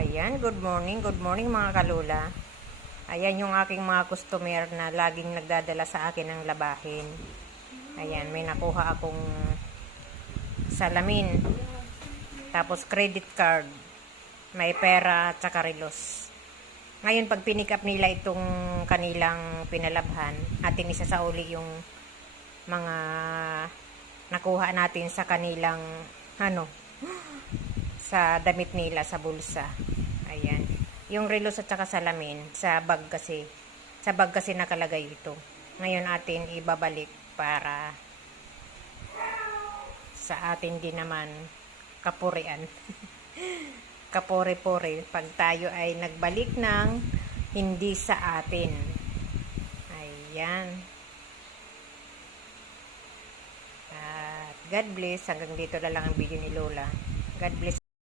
Ayan, good morning mga kalula. Ayan yung aking mga customer na laging nagdadala sa akin ng labahin. Ayan, may nakuha akong salamin. Tapos credit card. May pera at saka relos. Ngayon, pag pinick up nila itong kanilang pinalabhan, atin isasauli yung mga nakuha natin sa kanilang sa damit nila sa bulsa. Ayan. Yung relos at saka salamin sa bag kasi. Sa bag kasi nakalagay ito. Ngayon atin ibabalik para sa atin din naman kapurian. Kapore-pore pag tayo ay nagbalik ng hindi sa atin. Ayan. At God bless. Hanggang dito na lang ang video ni Lola. God bless.